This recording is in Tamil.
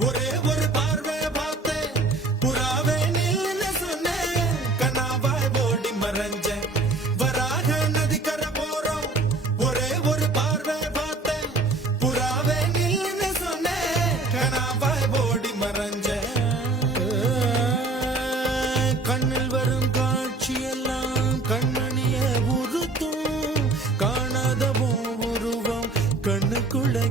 ஒரே ஒரு பார்வை பார்த்தேன் புறாவே நீன்னு சொன்னேன் கனாவாய் ஓடி மறைஞ்சேன் வராக நதிக்கர போறோம் ஒரே ஒரு பார்வை பார்த்தேன் புறாவே நீன்னு சொன்னேன் கனாவாய் ஓடி மறைஞ்சேன் கண்ணில் வரும் காட்சியெல்லாம் கண்மணிய உறுத்தும் காணாத உருவம் கண்ணுக்குள்ளே